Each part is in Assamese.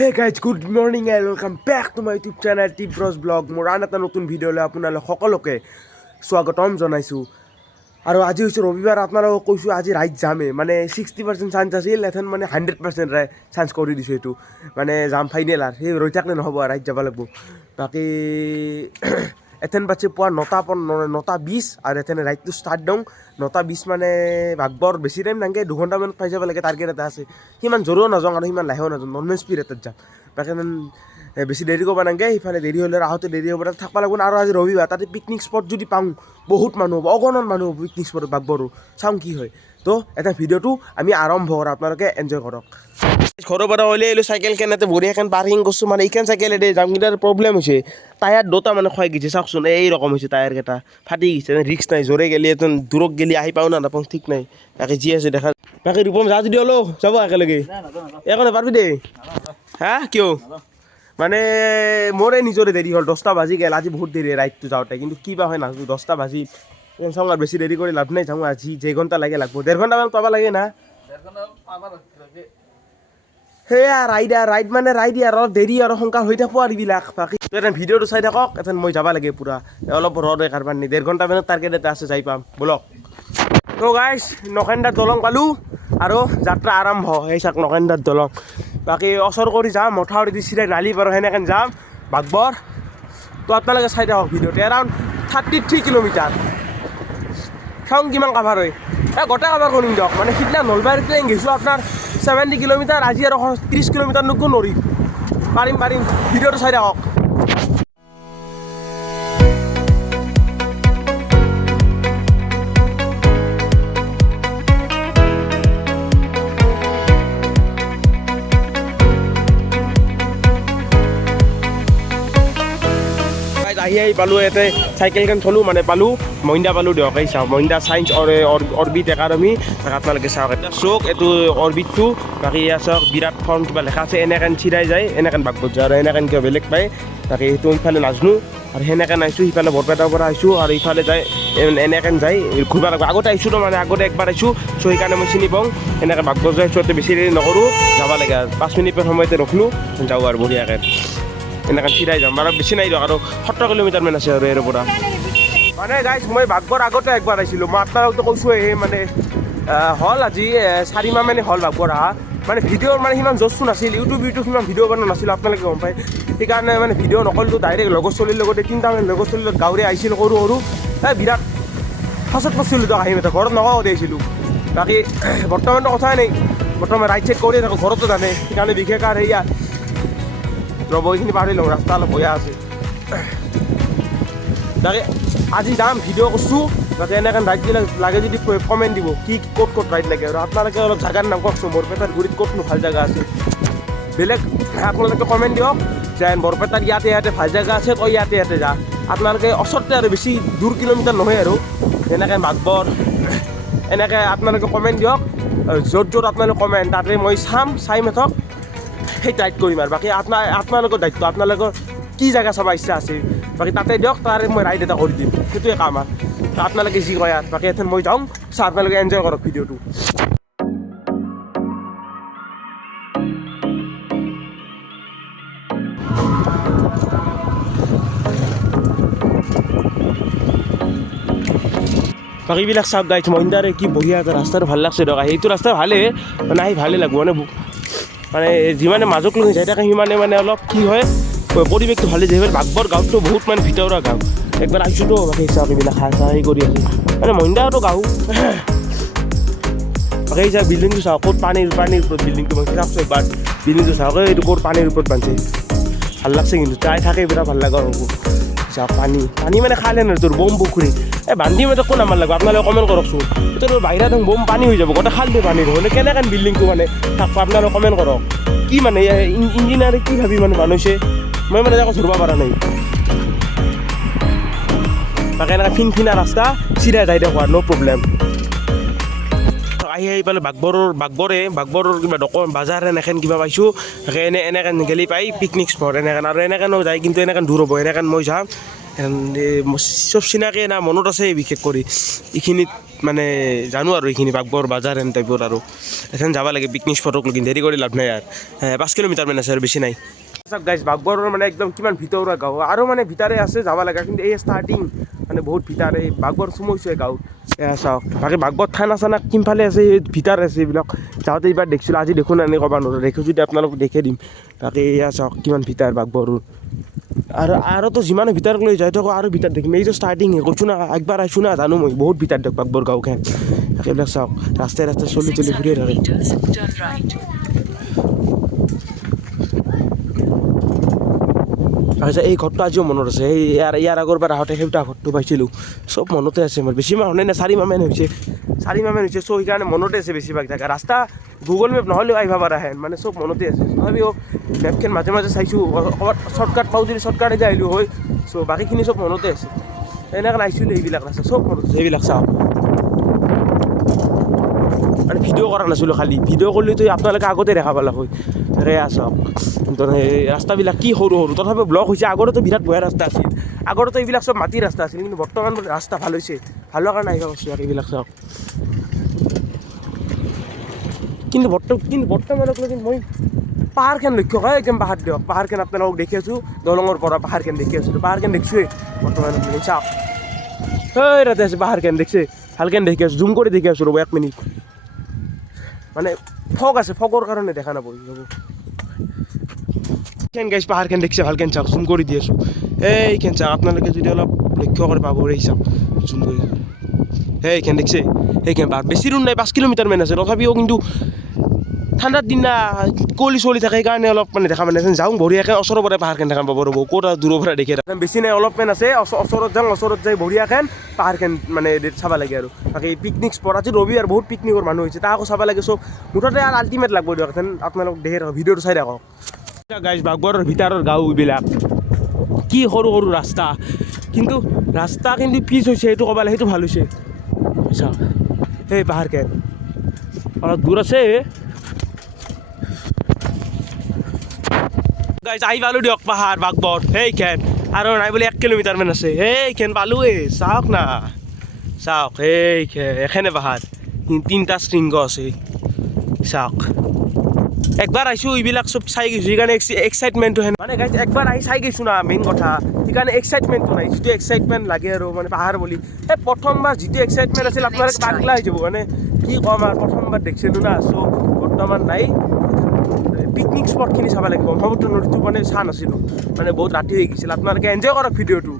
Hey guys, good morning and welcome back to my YouTube channel Tip Bros Vlog. মোৰ আন এটা নতুন ভিডিঅ'লৈ আপোনালোক সকলোকে স্বাগতম জনাইছোঁ। আৰু আজি হৈছে ৰবিবাৰ, আপোনালোকক কৈছোঁ আজি ৰাইড যামে, মানে 60% চান্স আছিল, এথেন মানে 100% চান্স কৰি দিছোঁ। এইটো মানে যাম ফাইনেল, আৰু সেই ৰৈ থাকিলে নহ'ব, ৰাইড যাব লাগিব। বাকী এথেন বাচ্চে পুৱা 9:20 আৰু এথেনে ৰাইডটো ষ্টাৰ্ট দিওঁ 9:20, মানে ভাগবৰ বেছি টাইম নালাগে, 2 ঘণ্টামানত পাই যাব লাগে। টাৰ্গেট এটা আছে, সিমান জোৰেও নাযাওঁ আৰু সিমান লাহেও নাযাওঁ, নৰ্মেল স্পীডত যাম। বাকী বেছি দেৰি কৰিব নালাগে, সিফালে দেৰি হ'লে আহোঁতে দেৰি হ'ব, তাত থাকিব লাগিব। আৰু আজি ৰবিবাৰ, তাতে পিকনিক স্পট যদি পাওঁ, বহুত মানুহ হ'ব, অগণন মানুহ হ'ব পিকনিক স্পটত বাগবৰো। চাওঁ কি হয়। তো এটা ভিডিঅ'টো আমি আৰম্ভ কৰোঁ, আপোনালোকে এনজয় কৰক। ঘৰৰ পৰা ওলাই আহিলোঁ, চাইকেল কেনেতে বঢ়িয়াখন পাৰ্কিং কৰিছোঁ। মানে এইখন চাইকেল এদে যামকেইটাৰ প্ৰব্লেম হৈছে, টায়াৰ দুটা মানে ক্ষয় গৈছে। চাওকচোন, এই ৰকম হৈছে টায়াৰকেইটা, ফাটি গৈছে। ৰিক্স নাই, জোৰে গেলি একদম দূৰত গেলি আহি পাওঁ না নাপাওঁ ঠিক নাই। বাকী যি আছে দেখা। বাকী ৰূপম যা যদি হ'লেও যাব একেলগে, একো নাপাৰবি দেই। হা কিয়? মানে মোৰে নিজৰে দেৰি হ'ল, 10টা বাজি গ'ল। আজি বহুত দেৰি ৰাইডটো যাওঁতে, কিন্তু কি বা হয় নাজানো, 10টা বাজি চাওঁ আৰু বেছি দেৰি কৰি লাভ নাই। যাওঁ আজি যে ঘণ্টা লাগে লাগব, 1.5 ঘণ্টামান পাব লাগে না। সেয়া ৰাইড মানে ৰাইড আৰু অলপ দেৰি আৰু সোনকাল হৈ থাকোঁ আৰু এইবিলাক। বাকী এথেন ভিডিঅ'টো চাই থাকক, এথেন মই যাব লাগে পূৰা অলপ ৰদ হয় কাৰবাৰ নি 1.5 ঘণ্টামানত টাৰ্গেট এটা আছে, যাই পাম বলক। তো গাইজ, নকেন্দাৰ দলং পালোঁ আৰু যাত্ৰা আৰম্ভ। সেই চাওক নকেন্দাৰ দলং। বাকী ওচৰ কৰি যাম, মথাউৰি দি চিধাই নালি পাৰোঁ, সেনেকৈ যাম বাগবৰ। তো আপোনালোকে চাই থাকক ভিডিঅ'টো। এৰাউণ্ড 33 কিলোমিটাৰ, চাওঁ কিমান কাভাৰ হয়। গোটেই কাভাৰ কৰিম দিয়ক। মানে সিদিনা নলবাৰীত গৈছোঁ আপোনাৰ 70 কিলোমিটাৰ, আজি আৰু 30 কিলোমিটাৰলৈকে নৰিম। পাৰিম, ভিডিঅ'টো চাই থাকক। আহি পালোঁ, ইয়াতে চাইকেলখন থলোঁ, মানে পালোঁ মহিন্দ্ৰা পালোঁ দিয়ক। এই চাওক মহিন্দ্ৰা চাইন্স অৰবিট একাডেমি, আপোনালোকে চাওক। এটা চৌক, এইটো অৰবিটটো। বাকী এয়া চাওক বিৰাট ফাৰ্ম কিবা লেখা আছে, এনেকেন চিৰাই যায়, এনেকেন বাগবত যায়, আৰু এনেকেন কিবা বেলেগ পায়। বাকী সেইটো ইফালে নাজানো, আৰু সেনেকৈ আহিছোঁ। সিফালে বৰপেটাৰ পৰা আহিছোঁ, আৰু ইফালে যায় এনেকেন যায় ঘূৰিব লাগিব। আগতে আহিছোঁ ন, মানে আগতে একবাৰ আহিছোঁ, চ' সেইকাৰণে মই চিনি পাওঁ। এনেকৈ বাগবত যায়, চ' বেছি দেৰি নকৰোঁ, যাব লাগে আৰু 5 মিনিটৰ সময়তে ৰখিলোঁ, যাওঁ আৰু বঢ়িয়াকৈ এনেকৈ চিৰাই যাম। বাৰু বেছি নাই দিয়ক, আৰু 70 কিলোমিটাৰমান আছে আৰু ইয়াৰ পৰা। মানে গাইজ, মই বাগবৰ আগতে একবাৰ আহিছিলোঁ, মই আপোনালোকতো কৈছোঁ। এই মানে হ'ল আজি 4 মাহ মানে হ'ল বাগবৰ অহা। মানে ভিডিঅ'ৰ মানে সিমান জচটো নাছিল, ইউটিউব সিমান ভিডিঅ' বনোৱা নাছিলোঁ, আপোনালোকে গম পায়। সেইকাৰণে মানে ভিডিঅ' নকৰিলোঁ, ডাইৰেক্ট লগৰ চলিৰ লগতে 3টামান লগৰ চলিৰ লগত গাঁৱৰে আহিছিলোঁ, সৰু বিৰাট ফাঁচত পৰিছিলোঁ দিয়ক। আহি ঘৰত নকওঁ আহিছিলোঁ। বাকী বৰ্তমানটো কথাই নাই, বৰ্তমান ৰাইড চাইড কৰিয়ে থাকোঁ, ঘৰতো জানে। সেইকাৰণে বিশেষ আৰু সেয়া ৰ'ব, এইখিনি পাহৰি লওঁ, ৰাস্তা অলপ বেয়া আছে। তাকে আজি যাম, ভিডিঅ' কৰিছোঁ। তাতে এনেকৈ ৰাইডবিলাক লাগে যদি কমেণ্ট দিব, কি ক'ত ৰাইড লাগে। আৰু আপোনালোকে অলপ জাগাৰ নাম কওকচোন, বৰপেটাৰ গুৰিত ক'তনো ভাল জেগা আছে। বেলেগ আপোনালোকে কমেণ্ট দিয়ক যে বৰপেটাৰ ইয়াতে ভাল জেগা আছে, তই ইয়াতে যা। আপোনালোকে ওচৰতে আৰু বেছি দূৰ কিলোমিটাৰ নহয় আৰু এনেকৈ বাগবৰ, এনেকৈ আপোনালোকে কমেণ্ট দিয়ক। য'ত আপোনালোকে কমেণ্ট, তাতে মই চাই মেথক সেই ৰাইড কৰিম। আৰু বাকী আপোনালোকৰ দায়িত্ব, আপোনালোকৰ কি জেগা চাব ইচ্ছা আছে, বাকী তাতে দিয়ক, তাৰে মই ৰাইড এটা কৰি দিম। সেইটোৱে কাম আৰু আপোনালোকে যি কয়। আৰু বাকী এথেন মই যাওঁ, আপোনালোকে এনজয় কৰক ভিডিঅ'টো। বাকীবিলাক চাওক গাইজ, মহিন্দ্ৰাৰে কি বঢ়িয়া এটা ৰাস্তাটো ভাল লাগছে দিয়ক। সেইটো ৰাস্তা ভালেই, মানে আহি ভালেই লাগব। মানে যিমানে মাজক লৈ যাই থাকে, সিমানে মানে অলপ কি হয়, পৰিৱেশটো ভালে যায়। বাগবৰ গাঁৱতটো বহুত মানে ভিতৰুৱা গাঁও, একবাৰ আহিছোঁতো। বাকী চাওক এইবিলাক খাই কৰি আছে, মানে মহিন্দ্ৰাটো গাঁও। বাকী চাওক বিল্ডিংটো চাওক, ক'ত পানীৰ ওপৰত বিল্ডিংটো বান্ধি চাওকচোন একবাৰ। বিল্ডিংটো চাওক, এইটো ক'ত পানীৰ ওপৰত বান্ধছে, ভাল লাগছে। কিন্তু চাই থাকে বিৰাট ভাল লগা হ'ব। চাওক পানী মানে খালে নহয়, তোৰ বম পুখুৰী বান্ধি মানে কোন আমাৰ লাগিব, আপোনালোকে কমেণ্ট কৰকচোন। এতিয়া তোৰ বাহিৰত বম পানী হৈ যাব, গোটেই খাল দিয়ে পানী নহ'লে কেনেকৈ বিল্ডিংটো মানে থাকব, আপোনালোকে কমেণ্ট কৰক। কি মানে ইঞ্জিনিয়াৰে কি ভাবি মানে মানুহে, মই মানে একো ধৰিব পৰা নাই। তাকে এনেকৈ ফিনফিনা ৰাস্তা, চিধা যাই দেখুৱা, ন' প্ৰব্লেম। আহি পালে বাগবৰৰ কিবা বাজাৰ এনেকৈ কিবা পাইছোঁ। এনেকৈ গেলি পাই পিকনিক স্পট এনেকৈ, আৰু এনেকৈ যায়, কিন্তু এনেকৈ দূৰ হ'ব। এনেকৈ মই যাম, চব চিনাকি না মনত আছে বিশেষ কৰি এইখিনিত মানে জানো আৰু এইখিনি বাঘবৰ বাজাৰ হেন টাইপৰ আৰু এথেন যাব লাগে পিকনিক স্পটক লগিন দেৰি কৰি লাভ নাই আৰু 5 কিলোমিটাৰমান আছে আৰু বেছি নাই চাওক গাইজ বাঘবৰৰ মানে একদম কিমান ভিতৰুৱা গাঁও আৰু মানে ভিতৰে আছে যাব লাগে কিন্তু এই ষ্টাৰ্টিং মানে বহুত ভিতৰে বাঘবৰ সোমাইছে গাঁৱত চাওক বাকী বাঘবৰ থানা চানা কোনফালে আছে এই ভিতৰ আছে এইবিলাক যাওঁতে এইবাৰ দেখিছিলোঁ আজি দেখোঁ নাই ক'ব নোৱাৰোঁ দেখোঁ যদি আপোনালোক দেখে দিম বাকী এয়া চাওক কিমান ভিতৰ বাঘবৰৰ আৰুতো যিমানে ভিতৰত লৈ যাই থাকোঁ আৰু ভিতৰত দেখিম এই যে ষ্টাৰ্টিং কৈছোঁ না একবাৰ আহিছোঁ না জানো মই বহুত ভিতৰত দিয়ক বাঘবৰ গাঁওখন এইবিলাক চাওক ৰাস্তাই চলি ঘূৰিয়ে থাকে তাৰপিছত এই ঘৰটো আজিও মনত আছে এই ইয়াৰ আগৰবাৰ আহোঁতে সেইটা ঘৰটো পাইছিলোঁ চব মনতে আছে মোৰ বেছি মাহ হোৱা নাই 4 মাহমান হৈছে চ' সেইকাৰণে মনতে আছে বেছিভাগ জেগা ৰাস্তা গুগল মেপ নহ'লেও আহিব পৰা হেন মানে চব মনতে আছে তথাপিও মেপখন মাজে মাজে চাইছোঁ ক'ৰবাত শ্বৰ্টকাট পাওঁ যদি শ্বৰ্টকাটেদি আহিলোঁ হয় চ' বাকীখিনি চব মনতে আছে এনেকৈ নাহিছিলোঁ এইবিলাক ৰাস্তা চব মনত আছে এইবিলাক চাওক মানে ভিডিঅ' কৰা নাছিলোঁ খালি ভিডিঅ' কৰিলেতো আপোনালোকে আগতে দেখা পালে হয় এয়া চাওক সেই ৰাস্তাবিলাক কি সৰু তথাপিও ব্লক হৈছে আগতেতো বিৰাট বেয়া ৰাস্তা আছিল আগতেতো এইবিলাক চব মাটিৰ ৰাস্তা আছিল কিন্তু বৰ্তমান ৰাস্তা ভাল হৈছে ভাল হোৱাৰ কাৰণে আহিব কৈছোঁ আৰু এইবিলাক চাওক কিন্তু বৰ্তমানক লৈকে মই পাহাৰখন লক্ষ্য কৰা একদম পাহাৰ দিয়ক পাহাৰখন আপোনালোকক দেখি আছোঁ দলঙৰ পৰা পাহাৰখন দেখি আছোঁ পাহাৰখন দেখিছোঁৱেই বৰ্তমানক লৈ চাওক এই ৰাতে আছে পাহাৰখন দেখিছে ভালকৈ দেখি আছোঁ জুম কৰি দেখি আছোঁ ৰ'ব 1 মিনিট মানে ফগ আছে ফগৰ কাৰণে দেখা নাপাব এইখন গাইছ পাহাৰখন দেখিছে ভালকৈ চাওক জুম কৰি দি আছোঁ এইখন চাওক আপোনালোকে যদি অলপ লক্ষ্য কৰি পাব এই চাওক জুম কৰি এইখন দেখিছে সেইখন পাহাৰ বেছি দূৰ নাই 5 কিলোমিটাৰমান আছে তথাপিও কিন্তু ঠাণ্ডাৰ দিন না কুঁৱলী চলি থাকে সেইকাৰণে অলপ মানে দেখা মানে যাওঁ বঢ়িয়াকৈ ওচৰৰ পৰা পাহাৰখন দেখা পাব ৰ'ব ক'ত দূৰৰ পৰা দেখে বেছি নাই অলপমান আছে ওচৰত যাই বঢ়িয়াকৈ পাহাৰখন মানে চাব লাগে আৰু বাকী পিকনিক স্পট আজি ৰবিবাৰ বহুত পিকনিকৰ মানুহ হৈছে তাকো চাব লাগে চব মুঠতে আৰু আল্টিমেট লাগব দিয়ক আপোনালোক দেখে ভিডিঅ'টো চাই থাকক গাইজ বাঘবৰৰ ভিতৰৰ গাঁও এইবিলাক কি সৰু ৰাস্তা কিন্তু পিচ হৈছে সেইটো ক'ব লাগে সেইটো ভাল হৈছে চাওক সেই পাহাৰখন অলপ দূৰ আছে গাইজ আহি পালোঁ দিয়ক পাহাৰ বাঘবৰ সেইখন আৰু নাই বুলি 1 কিলোমিটাৰমান আছে সেইখন পালোঁৱে চাওক না চাওক এখনে পাহাৰ 3টা শৃংগ আছে চাওক একবাৰ আহিছোঁ এইবিলাক চব চাই গৈছোঁ সেইকাৰণে এক্সাইটমেণ্টটো মানে গাইজ একবাৰ আহি চাই গৈছোঁ না মেইন কথা সেইকাৰণে এক্সাইটমেণ্টটো নাই যিটো এক্সাইটমেণ্ট লাগে আৰু মানে পাহাৰ বুলি সেই প্ৰথমবাৰ যিটো এক্সাইটমেণ্ট আছিল আপোনালোকে পাগলা হৈ যাব মানে কি ক'ম আৰু প্ৰথমবাৰ দেখিছিলোঁ না চ' বৰ্তমান নাই পিকনিক স্পটখিনি চাব লাগিব ব্ৰহ্মপুত্ৰ নদীটো মানে চোৱা নাছিলোঁ মানে বহুত ৰাতি হৈ গৈছিল আপোনালোকে এনজয় কৰক ভিডিঅ'টো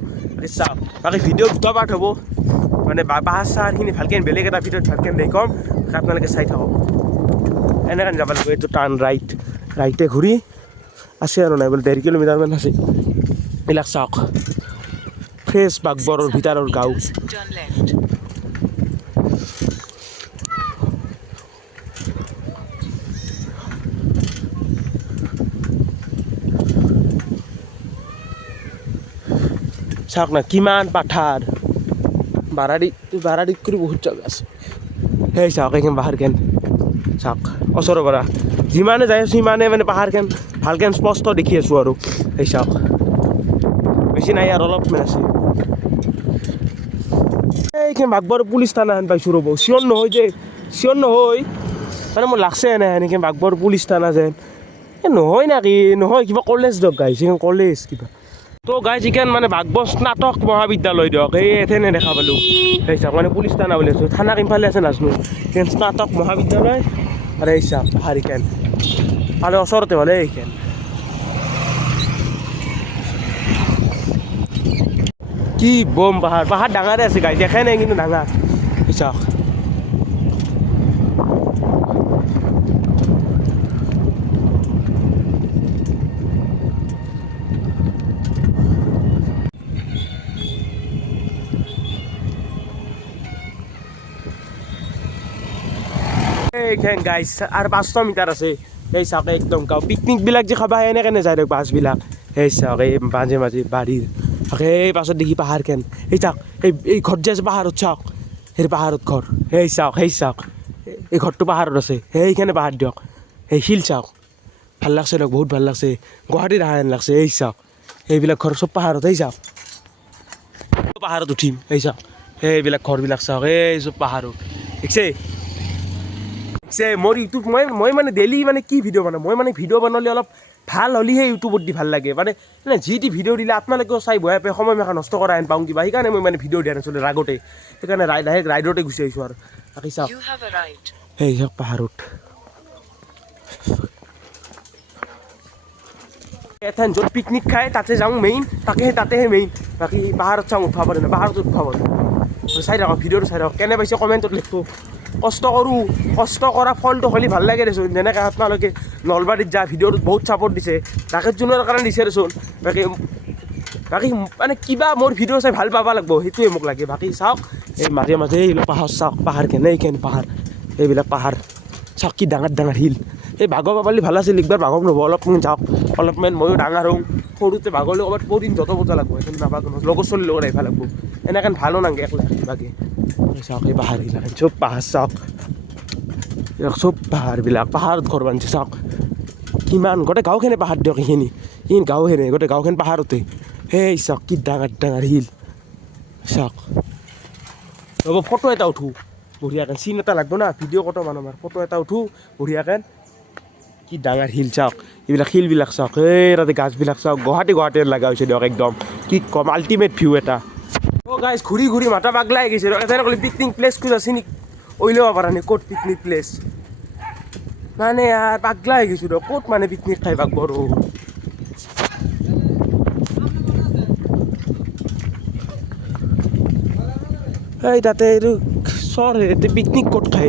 চাওক বাকী ভিডিঅ' 2টা পাৰ্ট হ'ব মানে পাহাৰ চাহাৰখিনি ভালকৈ বেলেগ এটা ভিডিঅ'ত ভালকৈ দেখুৱাম আপোনালোকে চাই থাকক এনেকৈ যাব লাগিব এইটো টাৰ্ণ ৰাইটে ঘূৰি আছে আৰু নাই বোলে 1.5 কিলোমিটাৰমান আছে এইবিলাক চাওক ফ্ৰেছ বাঘবৰৰ ভিতৰৰ গাঁও চাওক না কিমান পাথাৰ বাৰাদিত কৰি বহুত জেগা আছে সেই চাওক এইখন পাহাৰখন চাওক ওচৰৰ পৰা যিমানে যাই আছোঁ সিমানে মানে পাহাৰখন ভালকৈ স্পষ্ট দেখি আছোঁ আৰু সেই চাওক বেছি নাই আৰু অলপমান আছে এইখন বাঘবৰ পুলিচ থানাখন পাইছোঁ ৰ'ব চিয়ৰ নহয় মানে মোৰ লাগছে এনেকৈ বাঘবৰ পুলিচ থানা যেন নহয় নাকি নহয় কিবা কলেজ দিয়ক গাইছ সেইখন কলেজ কিবা তো গাইজ এইখন মানে বাঘবৰ স্নাতক মহাবিদ্যালয় দিয়ক এই এথেনে দেখা পালোঁ সেই চাওক মানে পুলিচ থানা বুলি আছোঁ থানা কোনফালে আছে নাজানো সেইখন স্নাতক মহাবিদ্যালয় আৰু এই চাওক পাহাৰ এইখন আৰু ওচৰতে হ'লে এইখন কি বম পাহাৰ ডাঙৰে আছে গাইজ দেখাই নাই কিন্তু ডাঙৰ এই চাওক এইখন গাইছ আৰু 500 মিটাৰ আছে এই চাওক একদম গাঁও পিকনিকবিলাক যে খাবা এনেকৈ নাযায় দিয়ক বাছবিলাক সেই চাওক এই মাজে বাৰীৰ সেই পাছত দেখি পাহাৰখন এই চাওক এই ঘৰ যে আছে পাহাৰত চাওক সেই পাহাৰত ঘৰ সেই চাওক এই ঘৰটো পাহাৰত আছে সেইখানে পাহাৰ দিয়ক সেই শিল চাওক ভাল লাগছে দিয়ক বহুত ভাল লাগছে গুৱাহাটীত আহা হেন লাগছে এই চাওক এইবিলাক ঘৰ চব পাহাৰত এই চাওক পাহাৰত উঠিম এই চাওক সেইবিলাক ঘৰবিলাক চাওক এই চব পাহাৰত দেখিছে মোৰ ইউটিউব মই মানে ডেইলি মানে কি ভিডিঅ' বনাওঁ মই মানে ভিডিঅ' বনালে অলপ ভাল হ'লেহে ইউটিউবত দি ভাল লাগে মানে যি টি ভিডিঅ' দিলে আপোনালোকেও চাই বহাই পাই সময় মেখা নষ্ট কৰা হেন পাওঁ কিবা সেইকাৰণে মই মানে ভিডিঅ' দিয়া নাছিলোঁ ৰাগতে সেইকাৰণে ডাইৰেক্ট ৰাইডতে গুচি আহিছোঁ আৰু বাকী চাওক সেই চাওক পাহাৰত এঠান য'ত পিকনিক খাই তাতে যাওঁ মেইন তাতেহে মেইন বাকী পাহাৰত চাওঁ উঠবা পাৰে না পাহাৰত উঠবা পাৰে চাই থাকক ভিডিঅ'টো চাই থাকক কেনে পাইছে কমেণ্টত লিখব কষ্ট কৰোঁ কষ্ট কৰা ফলটো হ'লে ভাল লাগে দেচোন যেনেকৈ আপোনালোকে নলবাৰীত যা ভিডিঅ'টোত বহুত ছাপৰ্ট দিছে ৰাকেশ জুনৰ কাৰণে দিছে দেচোন বাকী মানে কিবা মোৰ ভিডিঅ' চাই ভাল পাব লাগিব সেইটোৱে মোক লাগে বাকী চাওক এই মাজে মাজে এইবিলাক পাহাৰ চাওক পাহাৰ কেনে পাহাৰ এইবিলাক পাহাৰ চাওক কি ডাঙৰ ডাঙৰ শিল এই বাঘৰ পাপালি ভাল আছিল একবাৰ বাঘক নহ'ব অলপমান যাওক অলপমান ময়ো ডাঙৰ হওঁ সৰুতে বাঘলৈ ক'ৰবাত পৰিম যত বজা লাগব সেইখিনি নাপাব লগৰ চলিৰ লগত আহিব লাগব এনেকৈ ভালো নাংগে একলা বাঘে চাওক এই পাহাৰবিলাক চব পাহাৰ চাওক চব পাহাৰবিলাক পাহাৰত ঘৰ বান্ধিছে চাওক কিমান গোটেই গাঁওখনে পাহাৰ দিয়ক এইখিনি গাঁওখনে গোটেই গাঁওখন পাহাৰতে সেই চাওক কি ডাঙৰ ডাঙৰ শিল চাওক ৰ'ব ফটো এটা উঠোঁ বঢ়িয়াকৈ চিন এটা লাগব না ভিডিঅ' কত মানুহৰ ফটো এটা উঠোঁ বঢ়িয়াকৈ কি ডাঙৰ শিল চাওক এইবিলাক শিলবিলাক চাওক এই তাতে গাছবিলাক চাওক গুৱাহাটীৰ লগা হৈছে দিয়ক একদম কি কম আল্টিমেট ভিউ এটা গাইজ ঘূৰি ঘূৰি মাথা পাগলাই গৈছে এটা ক'লে পিকনিক প্লেচ খোজ আছে নেকি ওই ল'ব পাৰা নি ক'ত পিকনিক প্লেচ মানে পাগলা হৈ গৈছোঁ দিয়ক ক'ত মানে পিকনিক খাই পাক বৰ এই তাতে এইটো চৰ ইয়াতে পিকনিক ক'ত খাই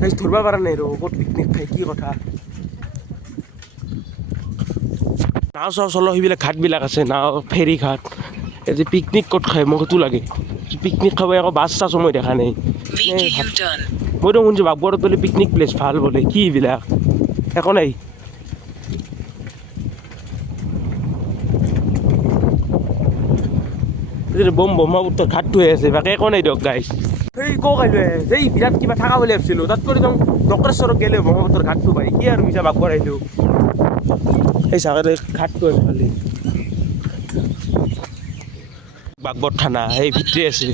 গাইজ ধৰিব পৰা নাই ৰ ক'ত পিকনিক খাই কি কথা নাও চাও চলো সেইবিলাক ঘাটবিলাক আছে নাও ফেৰী ঘাট এই পিকনিক ক'ত খাই মোক সেইটো লাগে পিকনিক খাব আকৌ বাছ চাছো মই দেখা নাই মইতো শুনিছোঁ বাগবৰত বোলে পিকনিক প্লেচ ভাল বোলে কি এইবিলাক একো নাই ব্ৰহ্মপুত্ৰৰ ঘাটটো হৈ আছে বাকী একো নাই দিয়ক গাইজ সেই ক কাইলৈ এই বিৰাট কিবা থকা বুলি ভাবিছিলোঁ তাত কৰি যাওঁ ডক্ৰেশ্বৰক গ'লে ব্ৰহ্মপুত্ৰৰ ঘাটটো পাই কি আৰু মিছা বাগবৰ আহিলোঁ এই চাগে ঘাটটো আছে খালি বাগবৰ থানা সেই ভিতৰে আছে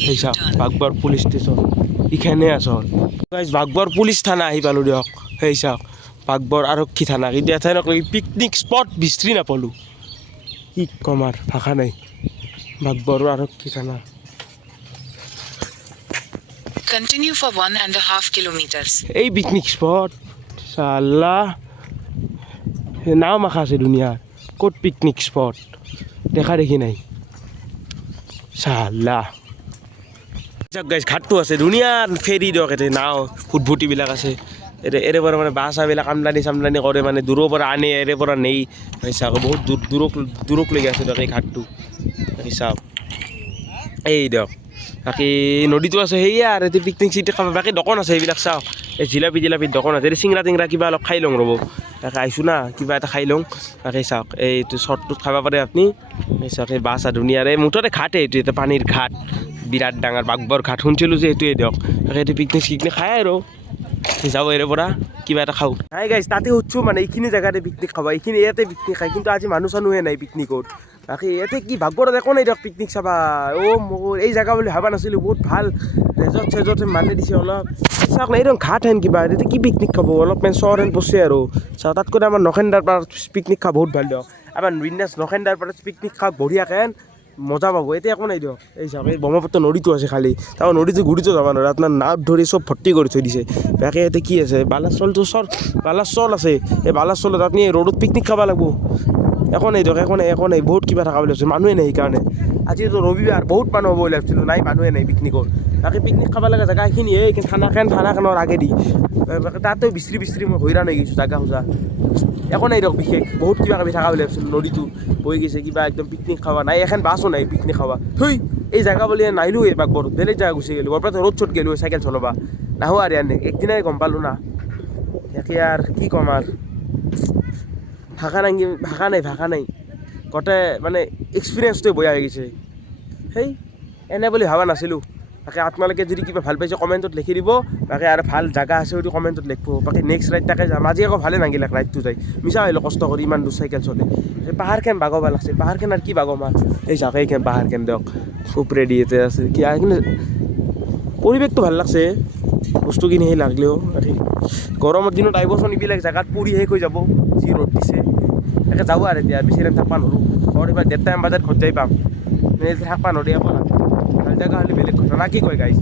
সেই চাওক বাগবৰ পুলিচ ষ্টেচন এইখানে আছোঁ গাইজ বাগবৰ পুলিচ থানা আহি পালোঁ দিয়ক সেই চাওক বাগবৰ আৰক্ষী থানা কিন্তু এঠাইনক লাগি পিকনিক স্পট বিচৰি নাপালোঁ কি ক'ম আৰু ভাষা নাই বাগবৰ আৰক্ষী থানা Continue for 1.5 kilometers. এই পিকনিক স্পট চাল্লা নাও মাখা আছে দুনিয়াৰ ক'ত পিকনিক স্পট দেখা দেখি নাই চাল্লা গাইজ ঘাটটো আছে ধুনীয়াৰ ফেৰী দিয়ক ইয়াতে নাও ফুটফুটিবিলাক আছে এৰে পৰা মানে বাছ চাহবিলাক আমদানি চামদানি কৰে মানে দূৰৰ পৰা আনে এৰে পৰা নেই চাওক বহুত দূৰক লৈকে আছে দিয়ক এই ঘাটটো চাওক এই দিয়ক বাকী নদীটো আছে সেয়া আৰু এতিয়া পিকনিক চিকনিক খাব বাকী দোকান আছে সেইবিলাক চাওক এই জিলাপিৰ দোকান আছে চিংৰা টিংৰা কিবা অলপ খাই লওঁ ৰ'ব তাকে আহিছোঁ না কিবা এটা খাই লওঁ বাকী চাওক এইটো শ্বৰ্টটোত খাব পাৰে আপুনি এই চাওক এই বাছ ধুনীয়া এই মুঠতে ঘাটে এইটো এটা পানীৰ ঘাট বিৰাট ডাঙৰ বাগবৰ ঘাট শুনিছিলোঁ যে এইটোৱে দিয়ক তাকে এইটো পিকনিক চিকনিক খাই আৰু যাব এৰে পৰা কিবা এটা খাওঁ নাই গাইজ তাতে সুধিছোঁ মানে এইখিনি জেগাতে পিকনিক খাব এইখিনি ইয়াতে পিকনিক খায় কিন্তু আজি মানুহ চানুহে নাই পিকনিকত বাকী ইয়াতে কি ভাগবৰত একো নাই দিয়ক পিকনিক চাবা মোৰ এই জেগা বুলি ভাবা নাছিলোঁ বহুত ভাল ৰেজৰ্ট চেজৰ্ট মানে দিছে অলপ চাওক না এইদম ঘাট হেন কিবা এতিয়া কি পিকনিক খাব অলপমান চৰ হেন পচে আৰু চাওক তাতকৈ আমাৰ নখেন্দাৰ পৰা পিকনিক খাব বহুত ভাল দিয়ক আমাৰ বিন্দাছ নখেন্দাৰ পৰা পিকনিক খাওক বঢ়িয়াকৈ মজা পাব এতিয়া একো নাই দিয়ক এই চাওক এই ব্ৰহ্মপুত্ৰ নদীটো আছে খালি তাৰ নদীটো ঘূৰিটো যাব নোৱাৰে আপোনাৰ নাৱত ধৰি চব ভৰ্তি কৰি থৈ দিছে বাকী ইয়াতে কি আছে বালাচলটো বালাচল আছে এই বালাচলত আপুনি ৰ'দত পিকনিক খাব লাগিব একো নাই দিয়ক একো নাই বহুত কিবা থকা বুলি ভাবিছোঁ মানুহে নাই সেইকাৰণে আজিতো ৰবিবাৰ বহুত মানুহ হ'ব বুলি ভাবিছিলোঁ নাই মানুহে নাই পিকনিকত বাকী পিকনিক খাব লগা জেগা এইখিনি এই থানাখনৰ আগেদি তাতেও বিচৰি মই হৈৰাণ হৈ গৈছোঁ জেগা সূজা একো নাই দিয়ক বিশেষ বহুত কিবা কিবি থকা বুলি ভাবিছিলোঁ নদীটো বৈ গৈছে কিবা একদম পিকনিক খাবা নাই এখন বাছো নাই পিকনিক খাবা থৈ এই জেগা বুলি নাহিলোঁ এই বাঘবৰ বেলেগ জেগা গুচি গ'লোঁ বৰপেটা ৰ'ড চ'ত গ'লোঁ চাইকেল চলাবা নাহোঁ আৰু ইয়াৰ একদিনাই গম পালোঁ না ইয়াকে আৰু কি ক'ম আৰু ভাষা নাই গোটেই মানে এক্সপিৰিয়েঞ্চটোৱে বেয়া হৈ গৈছে সেই এনে বুলি ভাবা নাছিলোঁ বাকী আপোনালোকে যদি কিবা ভাল পাইছে কমেণ্টত লিখি দিব বাকী আৰু ভাল জাগা আছে যদি কমেণ্টত লিখিব বাকী নেক্সট ৰাইড তাকে যাম আজি আকৌ ভালে নাগিলাক ৰাইডটো যাই মিছা আহিলোঁ কষ্ট কৰি ইমান দূৰ চাইকেল চলে এই পাহাৰখন বাগবা লাগছে পাহাৰখন আৰু কি বাগম আৰু এই চাওক এইখন পাহাৰখন দিয়ক ওপৰেদি ইয়াতে আছে কি কিন্তু পৰিৱেশটো ভাল লাগছে বস্তুখিনি সেই লাগলেও বাকী গৰমৰ দিনত আহিবচোন এইবিলাক জেগাত পৰি শেষ হৈ যাব যি ৰ'দ দিছে তাকে যাব আৰু এতিয়া বেছি টাইম থাকবা নোৱাৰোঁ ঘৰত এইবাৰ 1:30 বজাত ঘৰত যাই পাম থাকবা নোৱাৰি আকৌ ভাল জেগা হ'লে বেলেগ কথা না কি কয় গাইজ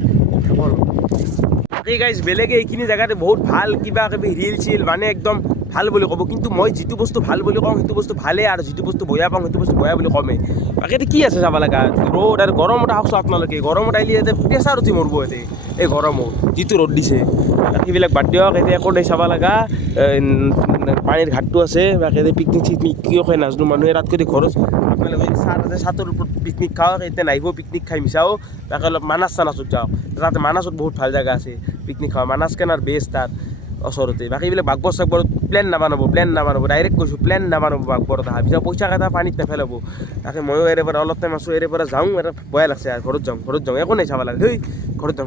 বাকী গাইজ বেলেগে এইখিনি জেগাতে বহুত ভাল কিবা কিবি ৰিল চিল মানে একদম ভাল বুলি ক'ব কিন্তু মই যিটো বস্তু ভাল বুলি কওঁ সেইটো বস্তু ভালেই আৰু যিটো বস্তু বেয়া পাওঁ সেইটো বস্তু বেয়া বুলি কমেই বাকী এতিয়া কি আছে চাব লগা ৰ'দ আৰু গৰমত আহকচোন আপোনালোকে গৰমত আহিলে ইয়াতে প্ৰেছাৰ উঠি মৰিব ইয়াতে এই গৰমত যিটো ৰ'দ দিছে সেইবিলাক বাদ দিয়ক এতিয়া একো নাই চাব লগা পানীৰ ঘাটটো আছে বাকী পিকনিক চিকনিক কিয় খাই নাজানো মানুহে তাতকৈ ঘৰত আপোনালোকে চাট আছে চাটৰ ওপৰত পিকনিক খাওক এতিয়া নাহিব পিকনিক খাই মিছাও তাকে অলপ মানাছ চানাছত যাওক তাতে মানাছত বহুত ভাল জেগা আছে পিকনিক খাওঁ মানাছখন আৰু বেষ্ট তাত ওচৰতে বাকী এইবিলাক বাঘবৰ চাঘবৰত প্লেন নাবানাব ডাইৰেক্ট কৈছোঁ প্লেন নাবানাব বাঘবৰত অহা পিছত পইচা কেইটা পানীত নেপেলাব তাকে ময়ো এৰে পৰা অলপ টাইম আছোঁ এৰে পৰা যাওঁ এটা ভয় লাগছে আৰু ঘৰত যাওঁ একো নাই চাব লাগে ঘৰত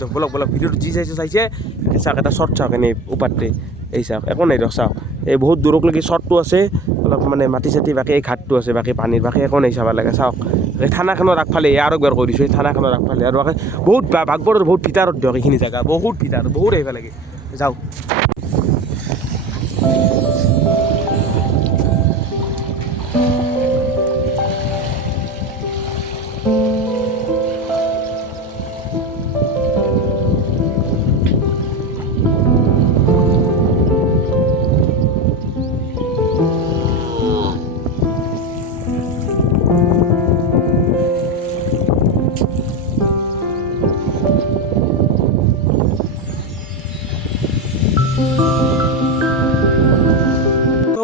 যাওঁ বলক ভিডিঅ'টো যি চাইছে চাওক এটা শ্বৰ্ট চাওক এনেই ওপাৰতে এই চাওক একো নাই দিয়ক চাওক এই বহুত দূৰকলৈকে শ্বৰ্টটো আছে অলপ মানে মাটি চাটি বাকী এই ঘাটটো আছে বাকী পানীৰ বাকী একো নাই চাব লাগে চাওক এই থানাখনৰ আগফালে আৰু একবাৰ কৈ দিছোঁ এই থানাখনৰ আগফালে আৰু বহুত বাঘবৰৰ বহুত ভিতৰত দিয়ক এইখিনি জেগা বহুত ভিতৰত বহুত আহিব লাগে যাওক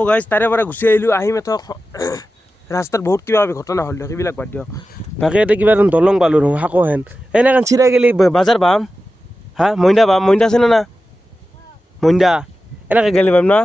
গাইজ তাৰে পৰা গুচি আহিলোঁ আহি মেথক ৰাস্তাত বহুত কিবা কিবি ঘটনা হ'ল দিয়ক সেইবিলাক বাদ দিয়ক বাকী এতিয়া কিবা এটা দলং পালোঁ ৰওঁ শাকো হেন এনেকৈ চিৰাই গেলি বাজাৰ পাম হা মইন্দা পাম মইন্দা আছেনে না মইন্দা এনেকৈ গেলি পাম না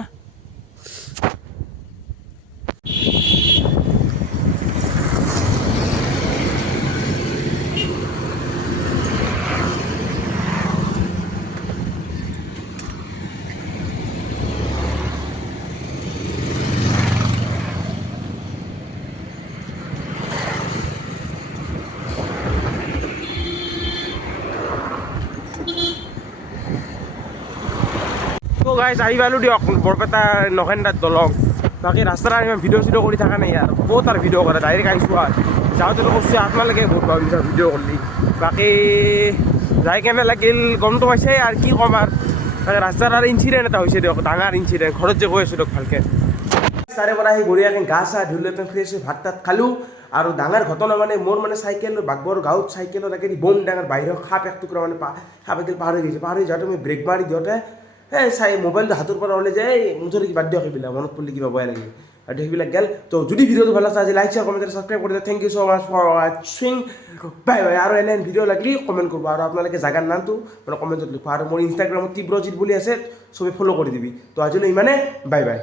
তো গাইজ আহি পালোঁ দিয়ক বৰপেটা নখেন্দাত দলং বাকী ৰাস্তাত ইমান ভিডিঅ' চিডিঅ' কৰি থকা নাই আৰু বহুত আৰু ভিডিঅ' কৰে ডাইৰেক্ট আহিছোঁ আৰু যাওঁতে কৈছোঁ আপোনালোকে বহুত ভাল ভিডিঅ' কৰিলি বাকী যাই কেনে লাগিল গমটো পাইছে আৰু কি ক'ম আৰু তাকে ৰাস্তাত আৰু ইঞ্চিডেণ্ট এটা হৈছে দিয়ক ডাঙৰ ইঞ্চিডেণ্ট ঘৰত যে গৈ আছোঁ দিয়ক ভালকৈ তাৰে পৰা আহি বঢ়িয়াকৈ গা চা ধুই লৈ ফ্ৰেছ হৈ ভাত তাত খালোঁ আৰু ডাঙৰ ঘটনা মানে মোৰ মানে চাইকেল বাঘবৰ গাঁৱত চাইকেলত একেদি বম ডাঙৰ বাহিৰৰ সাপ এক টুকুৰা মানে সাপ একেল পাৰ হৈ গৈছে পাৰ হৈ যাওঁতে মই ব্ৰেক মাৰি দিওঁতে এই চাই মোবাইলটো হাতৰ পৰা ওলাই যায় মুঠতে বাদ দিয়ক সেইবিলাক মনত পৰিলে কিবা বেয়া লাগে আৰু সেইবিলাক গেল তো যদি ভিডিঅ'টো ভাল আছে আজি লাইক শ্বেয়াৰ কমেণ্ট ছাবস্ক্ৰাইব কৰি দিয়ক thank you so' much for ৱাচিং বাই বাই আৰু এনে ভিডিঅ' লাগিলে কমেণ্ট কৰিব আৰু আপোনালোকে জাগাৰ নামটো মানে কমেণ্টত লিখিব আৰু মোৰ ইনষ্টাগ্ৰামত তীব্ৰজিত বুলি আছে চবেই ফ'ল' কৰি দিবি তো আজিলৈ ইমানে বাই বাই